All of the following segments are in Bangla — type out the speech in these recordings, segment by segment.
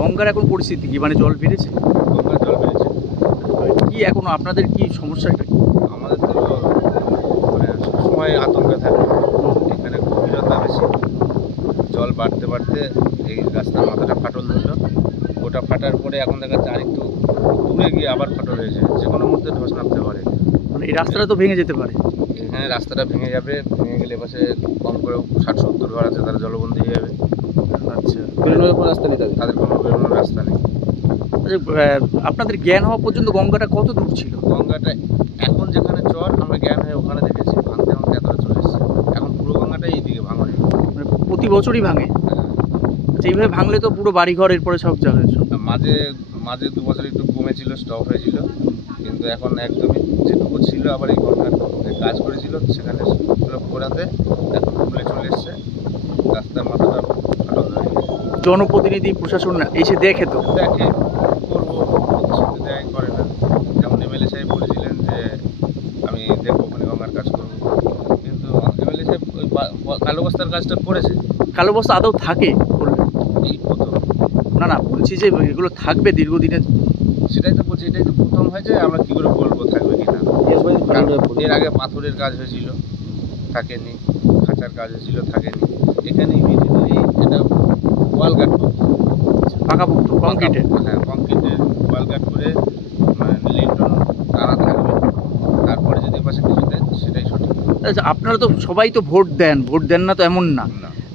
গঙ্গার এখন পরিস্থিতি কি? মানে জল বেড়েছে? গঙ্গার জল বেড়েছে। কি এখন আপনাদের কি সমস্যাটা কি আমাদের তো মানে সবসময় আতঙ্কে থাকে। এখানে গভীরতা বেশি। জল বাড়তে বাড়তে এই রাস্তার মাথাটা ফাটল ধরলো। ওটা ফাটার পরে এখন দেখা যাচ্ছে আরেকটু দূরে গিয়ে আবার ফাটল হয়েছে। যে কোনো মুহূর্তে ধস নামতে পারে। মানে এই রাস্তাটা তো ভেঙে যেতে পারে। এখানে রাস্তাটা ভেঙে যাবে। ভেঙে গেলে পাশে কম করে ষাট সত্তর ঘর আছে তারা জলবন্দী হয়ে যাবে। আচ্ছা। বেরোনোর কোনো রাস্তা নেই তাদের তাদের কোনো বেরোনোর রাস্তা নেই। আপনাদের জ্ঞান হওয়া পর্যন্ত গঙ্গাটা কত দূর ছিল? গঙ্গাটা এখন যেখানে চর আমরা জ্ঞান হয়ে ওখানে দেখেছি ভাঙতে ভাঙতে এতটা চলে এসেছে। এখন পুরো গঙ্গাটা এইদিকে ভাঙনে মানে প্রতি বছরই ভাঙে? আচ্ছা এইভাবে ভাঙলে তো পুরো বাড়িঘর এরপরে সব যাবে। মাঝে মাঝে দু বছর একটু কমেছিল স্টপ হয়েছিল। কিন্তু এখন একদমই যেটুকু ছিল আবার এই গঙ্গার যে কাজ করেছিল সেখানে পুরো ঘোরাতে এখন চলে এসছে। রাস্তার গেছে। জনপ্রতিনিধি প্রশাসন এসে দেখে তো। দেখে করব দেয় করে না। যেমন এমএলএ সাহেব বলেছিলেন যে আমি দেখব ওখানে গঙ্গার কাজ করব। কিন্তু এমএলএ সাহেব ওই বা- বা- কালো বস্তার কাজটা করেছে। কালো বস্তা আদৌ থাকে? না না বলছি যে এগুলো থাকবে দীর্ঘদিনের। সেটাই তো বলছি এটাই তো প্রথম হয়েছে আমরা কি করে বলব থাকবে কি না? এর আগে পাথরের কাজ হয়েছিল থাকেনি। খাঁচার কাজ হয়েছিল থাকেনি। এখানে ইমিডিয়েটলি এটা ওয়াল গার্ড পাকাপোক্ত কংক্রিটের হ্যাঁ কংক্রিটের ওয়াল গার্ড করে মানে লিন্টন টানা থাকবে তারপরে যদি পাশে কিছু দেন সেটাই সঠিক আচ্ছা আপনারা তো সবাই তো ভোট দেন ভোট দেন না তো এমন না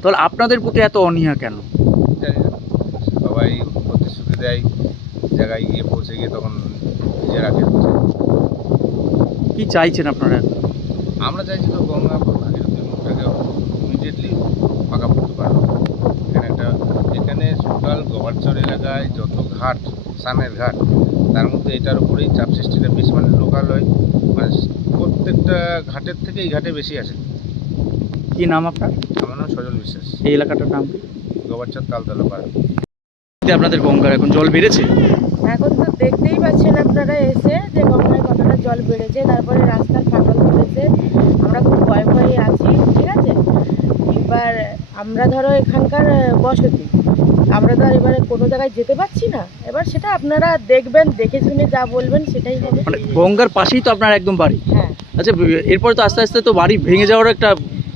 তাহলে আপনাদের প্রতি এত অনীহা কেন সবাই প্রতিশ্রুতি দেয় জায়গায় গিয়ে পৌঁছে গিয়ে তখন নিজেরা খেলছে কি চাইছেন আপনারা? আমরা চাইছি তো গঙ্গা ভাগীরথী মুখটাকে ইমিডিয়েটলি পাকা করতে পারব এখানে এখানে টোটাল গোবারচর এলাকায় যত ঘাট সানের ঘাট তার মধ্যে এটার উপরেই চাপ সৃষ্টিটা বেশি মানে লোকালয়। মানে প্রত্যেকটা ঘাটের থেকে এই ঘাটে বেশি আসে। কি নাম আপনার? আমার নাম সজল বিশ্বাস। এই এলাকাটার নাম? কি? গোবারচর তালতলা পাড়া। আপনাদের গঙ্গার এখন জল বেড়েছে? এখন তো দেখতেই পাচ্ছেন আপনারা এসে যে গঙ্গায় কতটা জল বেড়েছে তারপরে রাস্তার ফাটল ধরেছে আমরা খুব ভয়ে ভয়ে আছি ঠিক আছে? এবার আমরা ধরো এখানকার বসতি। আমরা তো আর এবারে কোনো জায়গায় যেতে পারছি না। এবার সেটা আপনারা দেখবেন দেখে শুনে যা বলবেন সেটাই হবে। মানে গঙ্গার পাশেই তো আপনার একদম বাড়ি। হ্যাঁ। আচ্ছা এরপরে তো আস্তে আস্তে তো বাড়ি ভেঙে যাওয়ার একটা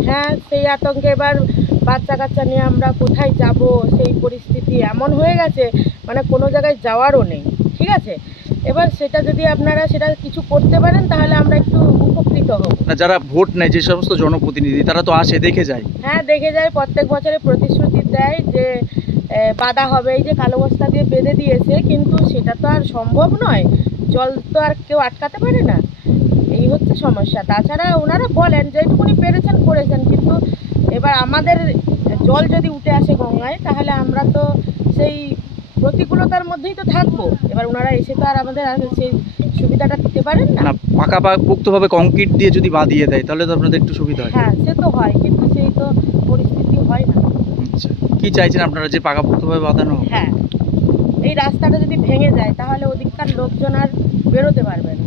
হ্যাঁ সেই আতঙ্কে এবার বাচ্চা কাচ্চা নিয়ে আমরা কোথায় যাব সেই পরিস্থিতি এমন হয়ে গেছে মানে কোনো জায়গায় যাওয়ারও নেই। ঠিক আছে? এবার সেটা যদি আপনারা সেটা কিছু করতে পারেন তাহলে আমরা একটু উপকৃত হব। না যারা ভোট নেয় যে সমস্ত জনপ্রতিনিধি তারা তো আসে দেখে যায়। হ্যাঁ দেখে যায় প্রত্যেক বছরে প্রতিশ্রুতি দেয় যে বাধা হবে। এই যে কালো বস্তা দিয়ে বেঁধে দিয়েছে কিন্তু সেটা তো আর সম্ভব নয়। জল তো আর কেউ আটকাতে পারে না। এই হচ্ছে সমস্যা। তাছাড়া ওনারা বলেন যেটুকুনি পেরেছেন করেছেন কিন্তু এবার আমাদের জল যদি উঠে আসে গঙ্গায় তাহলে আমরা তো সেই প্রতিকূলতার মধ্যেই তো থাকব। এবার ওনারা এসে তো আর আমাদের আর সেই সুবিধাটা দিতে পারেন না। না পাকা পোক্তভাবে কংক্রিট দিয়ে যদি বাঁধিয়ে দেয় তাহলে তো আপনাদের একটু সুবিধা হয়। হ্যাঁ সে তো হয় কিন্তু সেই তো পরিস্থিতি হয় না। আচ্ছা কি চাইছেন আপনারা যে পাকা পোক্তভাবে বাঁধানো হ্যাঁ। এই রাস্তাটা যদি ভেঙে যায় তাহলে ওদিককার লোকজন আর বেরোতে পারবে না।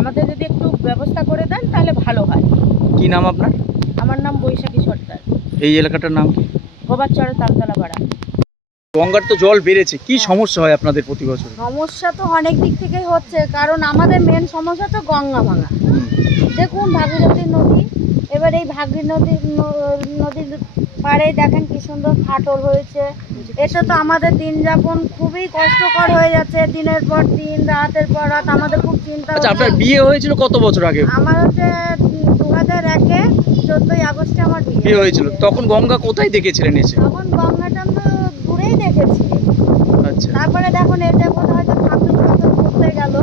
আমাদের যদি একটু ব্যবস্থা করে দেন তাহলে ভালো হয়। কি নাম আপনার? আমার নাম বৈশাখী সর্দার। এই এলাকাটার নাম কি? গোবারচর তালতলা পাড়া। গঙ্গার তো জল বেড়েছে কি সমস্যা হয় আপনাদের প্রতি বছর? সমস্যা তো অনেক দিক থেকেই হচ্ছে কারণ আমাদের মেন সমস্যা তো গঙ্গা ভাঙা। দেখুন ভাগীরথী নদী এবার এই ভাগীরথী নদী ন- নদীর পাড়ে দেখেন কি সুন্দর ফাটল হয়েছে। এতে তো আমাদের দিন যাপন খুবই কষ্টকর হয়ে যাচ্ছে। দিনের পর দিন রাতের পর রাত আমাদের খুব চিন্তা আচ্ছা আপনার বিয়ে হয়েছিল কত বছর আগে? আমার হচ্ছে দু হাজার একে চোদ্দোই আগস্টে আমার বিয়ে হয়েছিল। তখন গঙ্গা কোথায় দেখেছিলেন এসে? তখন গঙ্গাটা আমরা দূরেই দেখেছি। আচ্ছা। তারপরে দেখুন এই দেখুন হয়তো বছর ঘুরতে গেল।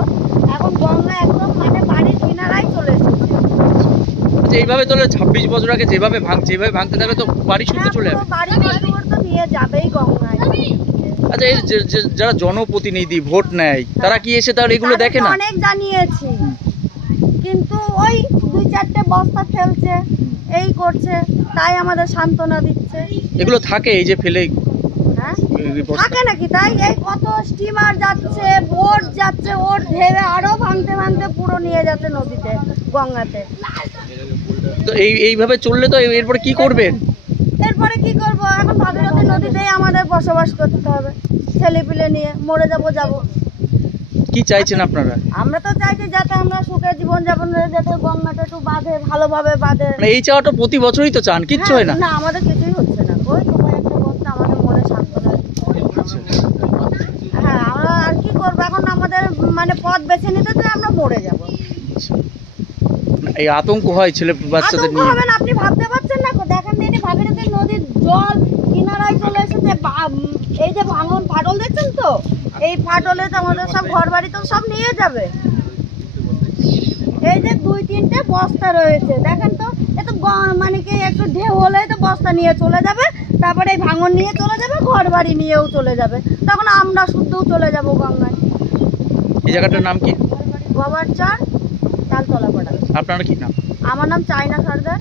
এখন গঙ্গা একদম মানে বাড়ির কিনারাই চলে এসেছে আচ্ছা এইভাবে তাহলে ছাব্বিশ বছর আগে যেভাবে ভাঙ যেভাবে ভাঙতে থাকবে তো বাড়ি শুনতে হ্যাঁ, চলে যাবে তো নিয়ে যাবেই গঙ্গায়। আচ্ছা এই যে- যে- যারা জনপ্রতিনিধি ভোট নেয় তারা কি এসে তাহলে এগুলো দেখে না? অনেক জানিয়েছি। কিন্তু ওই দুই চারটে বস্তা ফেলছে এই করছে তাই আমাদের সান্ত্বনা দিচ্ছে। এগুলো থাকে এই যে ফেলে হ্যাঁ। থাকে নাকি তাই? এই কত স্টিমার যাচ্ছে বোট যাচ্ছে ওট ভেবে আরও ভাঙতে ভাঙতে পুরো নিয়ে যাচ্ছে নদীতে গঙ্গাতে। তো এই এইভাবে চললে তো এরপরে কি করবেন এরপরে কি করব? এখন ভাগীরথী নদীতেই আমাদের বসবাস করতে হবে। ছেলেপিলে নিয়ে মরে যাব যাব। কি চাইছেন আপনারা? আমরা তো চাইছি যাতে আমরা সুখে জীবন যাপন যাতে গঙ্গাটা একটু বাঁধে ভালোভাবে বাঁধে। মানে এই চাওয়াটা প্রতি বছরই তো চান কিচ্ছু হয় না হ্যাঁ, না? আমাদের কিছুই হচ্ছে না। ওই তোমার একটা বস্তা আমাদের মনে সান্ত্বনা হ্যাঁ আমরা আর কি করব? এখন আমাদের মানে পথ বেছে নিতে তো আমরা মরে যাব। এই আতঙ্ক হয় ছেলে বাচ্চাদের নিয়ে। হবে না আপনি ভাবতে পারছেন না? দেখেন দিদি ভাগীরথী নদীর জল কিনারায় চলে এসেছে এই যে ভাঙন ফাটল দেখছেন তো? এই ফাটলে তো আমাদের সব ঘর বাড়ি তো সব নিয়ে যাবে। এই যে দুই তিনটে বস্তা রয়েছে দেখেন তো? এ তো মানে কি একটু ঢেউ হলে তো বস্তা নিয়ে চলে যাবে তারপরে এই ভাঙন নিয়ে চলে যাবে ঘর বাড়ি নিয়েও চলে যাবে। তখন আমরা শুদ্ধও চলে যাব গঙ্গায়। এই জায়গাটার নাম কি? গোবার চার তালতলা পাড়া আপনার কি নাম? আমার নাম চাইনা সর্দার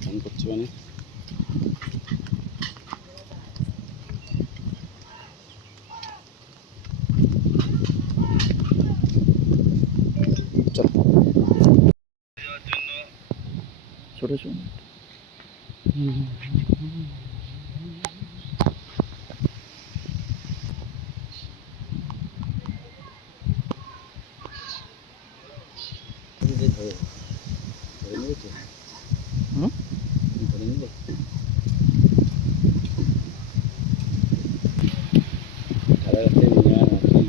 ফোন করছি মানে ছোট ছোট হুম?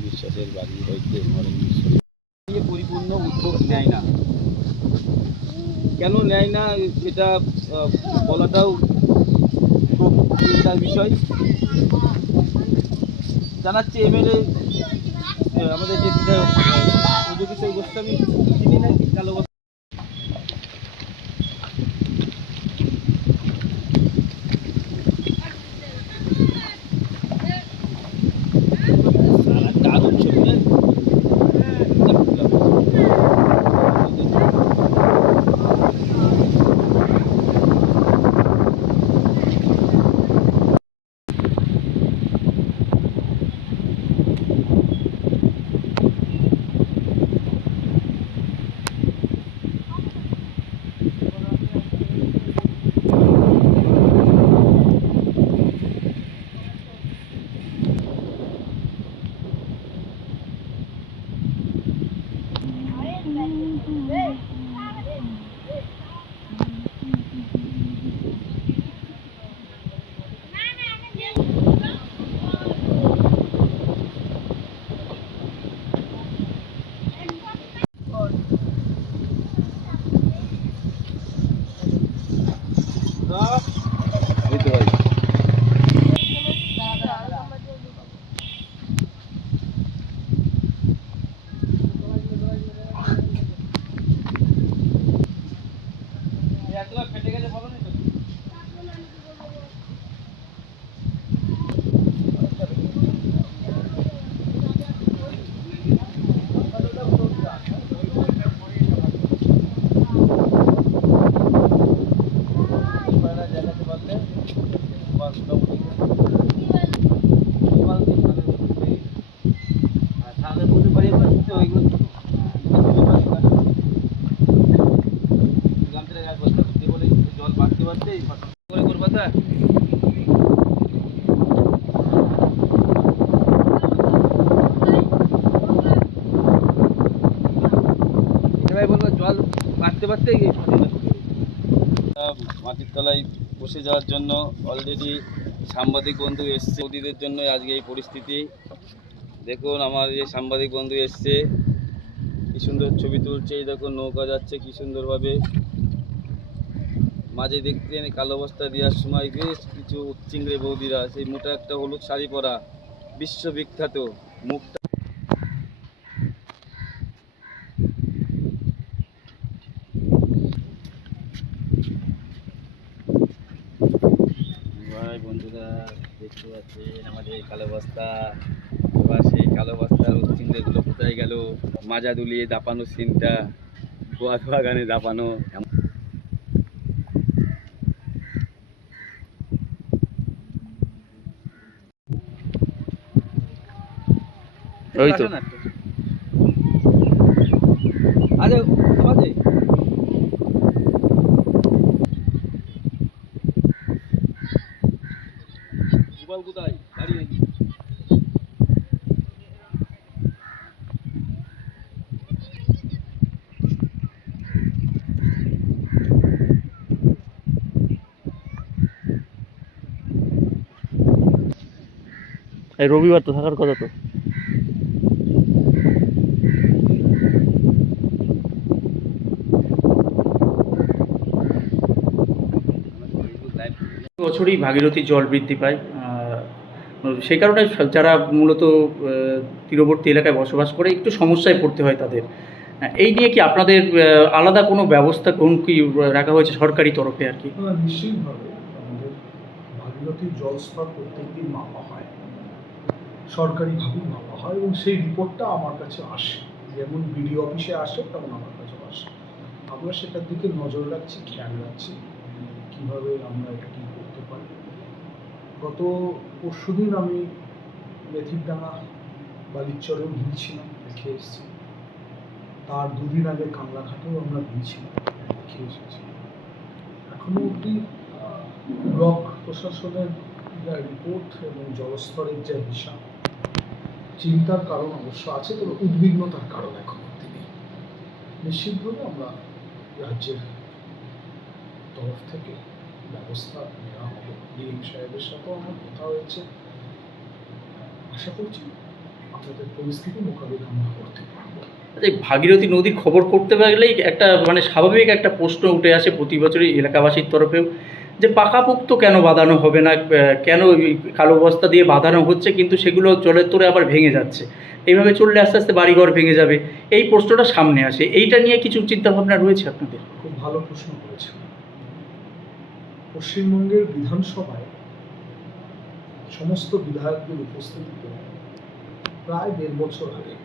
বিশ্বাসের বাড়ি হইতে বিশ্বাস। পরিপূর্ণ উদ্যোগ নেয় না। কেন নেয় না এটা বলাটাও খুব চিন্তার বিষয়। জানাচ্ছে এমএলএ আমাদের যে বিধায়ক গোস্বামী। catálogos জল বাড়তে বাড়তে মাটির তলায় বসে যাওয়ার জন্য অলরেডি সাংবাদিক বন্ধু এসছে। ওদের জন্য আজকে এই পরিস্থিতি। দেখুন, আমার যে সাংবাদিক বন্ধু এসছে। কি সুন্দর ছবি তুলছে, এই দেখুন, নৌকা যাচ্ছে কি সুন্দরভাবে। মাঝে দেখতেন কালো বস্তা দেওয়ার সময় বেশ কিছু চিংড়ে বৌদিরা, সেই মোটা একটা হলুদ শাড়ি পরা বিশ্ববিখ্যাত মুখটা দেখতে আমাদের কালো বস্তা। সেই কালো কোথায় গেল? মাজা দুলিয়ে দাপানো সিনটা গোয়া ধোয়া গানে দাপানো। ওই তো। আরে কোথায়? নাকি রবিবার তো থাকার কথা তো। বছরই ভাগীরথী জল বৃদ্ধি পায় সেই কারণে যারা মূলত তীরবর্তী এলাকায় বসবাস করে একটু সমস্যায় পড়তে হয় তাদের। এই নিয়ে কি আপনাদের আলাদা কোনো ব্যবস্থা কোন কি রাখা হয়েছে সরকারি তরফে আর কি? না, নিশ্চিতভাবে আমাদের ভাগীরথীর জলস্তর প্রত্যেকদিন মাপা হয়। সরকারিভাবেই মাপা হয় এবং সেই রিপোর্টটা আমার কাছে আসে। যেমন বিডিও অফিসে আসে তেমন আমার কাছেও আসে। আমরা সেটার দিকে নজর রাখছি খেয়াল রাখছি কীভাবে আমরা এটা কী করতে পারি গত পরশুদিন আমি মেথিরডাঙ্গা বালিচরেও গিয়েছিলাম, দেখে এসেছি। তার দুদিন আগে কামলাঘাটেও আমরা গিয়েছিলাম, দেখে এসেছি। এখনও অবধি ব্লক প্রশাসনের যা রিপোর্ট এবং জলস্তরের যা হিসাব, চিন্তার কারণ অবশ্য আছে, তবে উদ্বিগ্নতার কারণ এখন অবধি নেই। নিশ্চিতভাবে আমরা রাজ্যের তরফ থেকে ব্যবস্থা নেওয়া হবে সাহেবের সাথেও আমার কথা হয়েছে। আশা করছি আপনাদের পরিস্থিতি মোকাবিলা আমরা করতে পারব। ভাগীরথী নদীর খবর করতে পারলেই একটা মানে স্বাভাবিক একটা প্রশ্ন উঠে আসে প্রতি বছরই এলাকাবাসীর তরফেও যে পাকাপোক্ত কেন বাঁধানো হবে না কেন কালো বস্তা দিয়ে বাঁধানো হচ্ছে কিন্তু সেগুলো জলের তোরে আবার ভেঙে যাচ্ছে। এইভাবে চললে আস্তে আস্তে বাড়িঘর ভেঙে যাবে। এই প্রশ্নটা সামনে আসে। এইটা নিয়ে কিছু চিন্তাভাবনা রয়েছে আপনাদের? খুব ভালো প্রশ্ন করেছেন। পশ্চিমবঙ্গের বিধানসভায় সমস্ত বিধায়কদের উপস্থিতিতে প্রায় দেড় বছর আগে।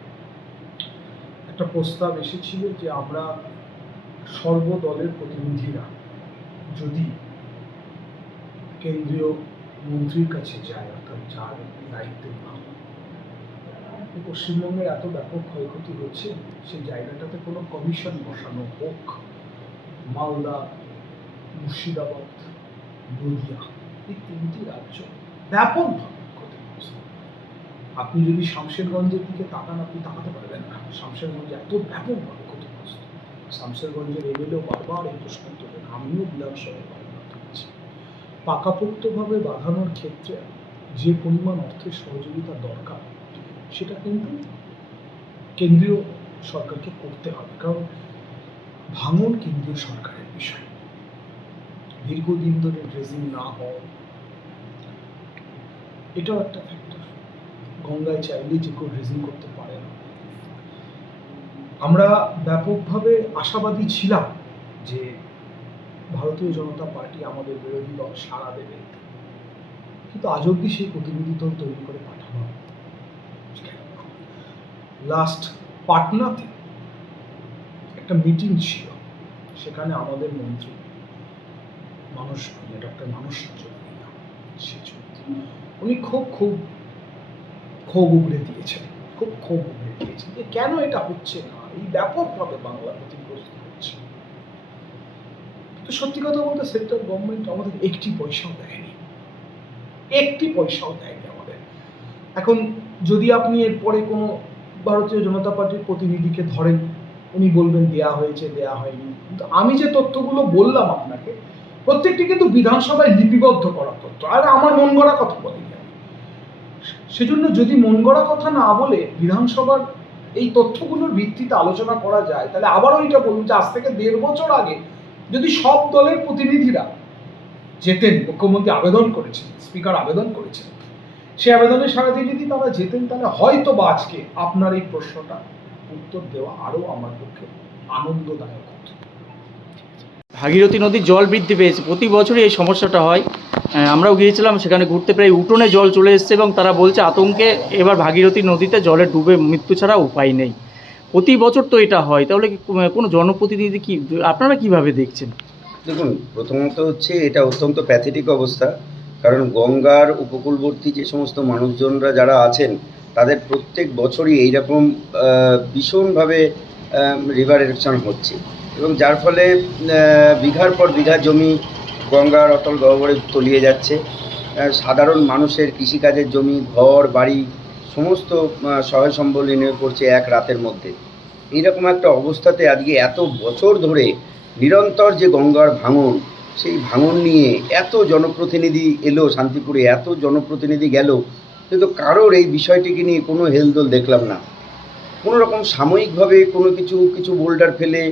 একটা প্রস্তাব এসেছিল যে আমরা সর্বদলের প্রতিনিধিরা যদি কেন্দ্রীয় মন্ত্রীর কাছে যায় অর্থাৎ যার দায়িত্বে নাম পশ্চিমবঙ্গের এত ব্যাপক ক্ষয়ক্ষতি হচ্ছে, সেই জায়গাটাতে কোনো কমিশন বসানো হোক, মালদা, মুর্শিদাবাদ নদিয়া এই তিনটি রাজ্য ব্যাপকভাবে ক্ষতিগ্রস্ত আপনি যদি শামশেরগঞ্জের দিকে তাকান, আপনি তাকাতে পারবেন না। শামশেরগঞ্জ এত ব্যাপকভাবে ক্ষতিগ্রস্ত। শামশেরগঞ্জের এমএলএও বারবার এই প্রশ্ন তোলেন। আমিও বিধানসভায় বারবার তুলেছি। পাকাপোক্তভাবে বাঁধানোর ক্ষেত্রে যে পরিমাণ অর্থের সহযোগিতা দরকার, সেটা কিন্তু কেন্দ্রীয় সরকারকে করতে হবে। কারণ ভাঙন কেন্দ্রীয় সরকারের বিষয়। দীর্ঘদিন ধরে ড্রেজিং না হওয়া। এটাও একটা ফ্যাক্টর গঙ্গায় চাইলে যে কেউ ড্রেজিং করতে পারে না। আমরা ব্যাপকভাবে আশাবাদী ছিলাম যে ভারতীয় জনতা পার্টি আমাদের বিরোধী দল সাড়া দেবে। কিন্তু আজ অব্দি সেই প্রতিনিধি দল তৈরি করে পাঠানো লাস্ট পাটনাতে একটা মিটিং ছিল। সেখানে আমাদের মন্ত্রী মানুষ ভূঁইয়া ডক্টর মানুষ ভূঁইয়া, সে উনি খুব খুব ক্ষোভ উগড়ে দিয়েছেন খুব ক্ষোভ উগড়ে দিয়েছেন যে কেন এটা হচ্ছে না? এই ব্যাপকভাবে বাংলা ক্ষতিগ্রস্ত হচ্ছে। তো সত্যি কথা বলতে সেন্ট্রাল গভর্নমেন্ট আমাদের একটি পয়সাও দেয়নি। একটি পয়সাও দেয়নি আমাদের। এখন যদি আপনি এরপরে কোনো ভারতীয় জনতা পার্টির প্রতিনিধিকে ধরেন উনি বলবেন দেয়া হয়েছে দেয়া হয়নি। কিন্তু আমি যে তথ্যগুলো বললাম আপনাকে প্রত্যেকটি কিন্তু বিধানসভায় লিপিবদ্ধ করা তথ্য। আর আমার মন গড়া কথা আমি সেজন্য যদি মন গড়া কথা না বলে বিধানসভার এই তথ্যগুলোর ভিত্তিতে আলোচনা করা যায়, তাহলে আবারও এটা বলুন যে আজ থেকে দেড় বছর আগে যদি সব দলের প্রতিনিধিরা যেতেন, মুখ্যমন্ত্রী আবেদন করেছেন, স্পিকার আবেদন করেছেন, সে আবেদনের সারা দিয়ে যদি তারা যেতেন, তাহলে হয়তো বা আজকে আপনার এই প্রশ্নটা উত্তর দেওয়া আরও আমার পক্ষে আনন্দদায়ক হতো। ভাগীরথী নদীর জল বৃদ্ধি পেয়েছে। প্রতি বছরই এই সমস্যাটা হয়। আমরাও গিয়েছিলাম, সেখানে ঘুরতে প্রায় উঠোনে জল চলে এসছে এবং তারা বলছে আতঙ্কে এবার ভাগীরথী নদীতে জলে ডুবে মৃত্যু ছাড়া উপায় নেই। প্রতি বছর তো এটা হয়। তাহলে কোনো- জনপ্রতিনিধি কি, আপনারা কীভাবে দেখছেন? দেখুন, প্রথমত হচ্ছে এটা অত্যন্ত প্যাথেটিক অবস্থা। কারণ গঙ্গার উপকূলবর্তী যে সমস্ত মানুষজনরা যারা আছেন, তাদের প্রত্যেক বছরই এইরকম ভীষণভাবে রিভার এরকশন হচ্ছে। এবং যার ফলে বিঘার পর বিঘা জমি গঙ্গার অতল গহ্বরে তলিয়ে যাচ্ছে। সাধারণ মানুষের কৃষিকাজের জমি, ঘর, বাড়ি, সমস্ত সহায় সম্বল নিয়ে পড়ছে এক রাতের মধ্যে। এইরকম একটা অবস্থাতে আজকে এত বছর ধরে নিরন্তর যে গঙ্গার ভাঙন, সেই ভাঙন নিয়ে এত জনপ্রতিনিধি এলো শান্তিপুরে, এত জনপ্রতিনিধি গেল, কিন্তু কারোর এই বিষয়টিকে নিয়ে কোনো হেলদোল দেখলাম না। কোনো রকম সাময়িকভাবে কোনো কিছু কিছু বোল্ডার ফেলে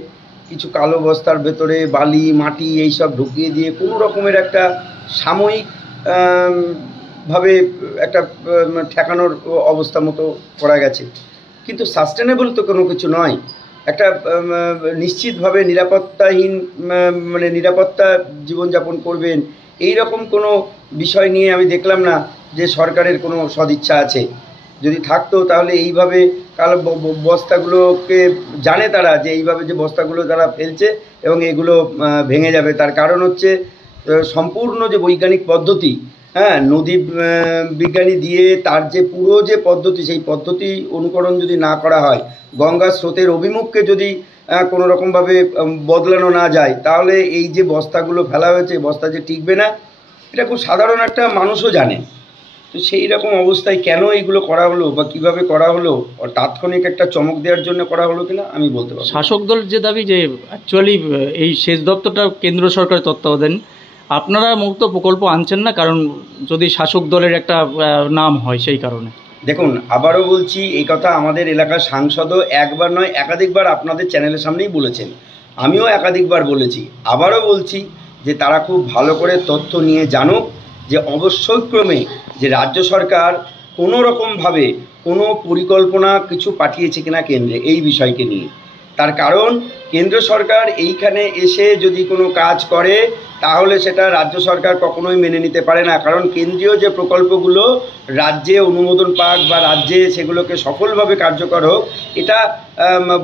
কিছু কালো বস্তার ভেতরে বালি, মাটি এইসব ঢুকিয়ে দিয়ে কোনো রকমের একটা সাময়িক ভাবে একটা ঠেকানোর অবস্থা মতো করা গেছে। কিন্তু সাস্টেনেবল তো কোনো কিছু নয়। একটা নিশ্চিতভাবে নিরাপত্তাহীন মানে নিরাপত্তা জীবনযাপন করবেন এই রকম কোনো বিষয় নিয়ে আমি দেখলাম না যে সরকারের কোনো সদিচ্ছা আছে। যদি থাকতো, তাহলে এইভাবে কালো বস্তাগুলোকে জানে তারা যে এইভাবে যে বস্তাগুলো তারা ফেলছে এবং এগুলো ভেঙে যাবে। তার কারণ হচ্ছে সম্পূর্ণ যে বৈজ্ঞানিক পদ্ধতি হ্যাঁ নদী বিজ্ঞানী দিয়ে তার যে পুরো যে পদ্ধতি, সেই পদ্ধতি অনুকরণ যদি না করা হয়, গঙ্গার স্রোতের অভিমুখকে যদি কোনো রকমভাবে বদলানো না যায়, তাহলে এই যে বস্তাগুলো ফেলা হয়েছে, বস্তা যে টিকবে না, এটা খুব সাধারণ একটা মানুষও জানে। তো সেই রকম অবস্থায় কেন এইগুলো করা হলো বা কীভাবে করা হলো? আর তাৎক্ষণিক একটা চমক দেওয়ার জন্য করা হলো কিনা আমি বলতে পারব শাসক দল যে দাবি যে অ্যাকচুয়ালি এই সেচ দপ্তরটা কেন্দ্র সরকারের তত্ত্বাবধান আপনারা মুক্ত প্রকল্প আনছেন না? কারণ যদি শাসক দলের একটা নাম হয় সেই কারণে। দেখুন আবারও বলছি এই কথা আমাদের এলাকার সাংসদও একবার নয় একাধিকবার আপনাদের চ্যানেলের সামনেই বলেছেন। আমিও একাধিকবার বলেছি। আবারও বলছি যে তারা খুব ভালো করে তথ্য নিয়ে জানুক যে অবশ্যই ক্রমে যে রাজ্য সরকার কোনো রকমভাবে কোনো পরিকল্পনা কিছু পাঠিয়েছে কিনা কেন্দ্রে এই বিষয়কে নিয়ে। তার কারণ কেন্দ্র সরকার এইখানে এসে যদি কোনো কাজ করে, তাহলে সেটা রাজ্য সরকার কখনোই মেনে নিতে পারে না। কারণ কেন্দ্রীয় যে প্রকল্পগুলো রাজ্যে অনুমোদন পাক বা রাজ্যে সেগুলোকে সফলভাবে কার্যকর হোক, এটা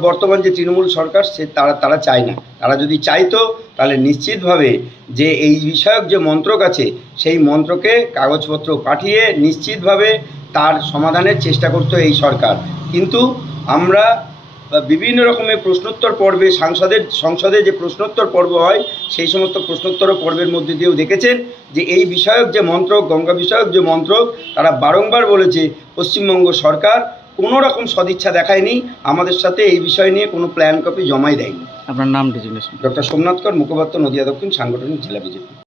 বর্তমান যে তৃণমূল সরকার, সে তারা তারা চায় না। তারা যদি চাইতো, তাহলে নিশ্চিতভাবে যে এই বিষয়ক যে মন্ত্রক আছে, সেই মন্ত্রকে কাগজপত্র পাঠিয়ে নিশ্চিতভাবে তার সমাধানের চেষ্টা করতো এই সরকার। কিন্তু আমরা বিভিন্ন রকমের প্রশ্নোত্তর পর্বে সাংসদের সংসদে যে প্রশ্নোত্তর পর্ব হয় সেই সমস্ত প্রশ্নোত্তর পর্বের মধ্যে দিয়েও দেখেছেন যে এই বিষয়ক যে মন্ত্রক গঙ্গা বিষয়ক যে মন্ত্রক তারা বারংবার বলেছে পশ্চিমবঙ্গ সরকার কোনো রকম সদিচ্ছা দেখায়নি আমাদের সাথে এই বিষয় নিয়ে কোনো প্ল্যান কপি জমাই দেয়নি। আপনার নাম ডেজিগনেশন। ডক্টর সোমনাথকর মুখপাত্র নদিয়া দক্ষিণ সাংগঠনিক জেলা বিজেপি।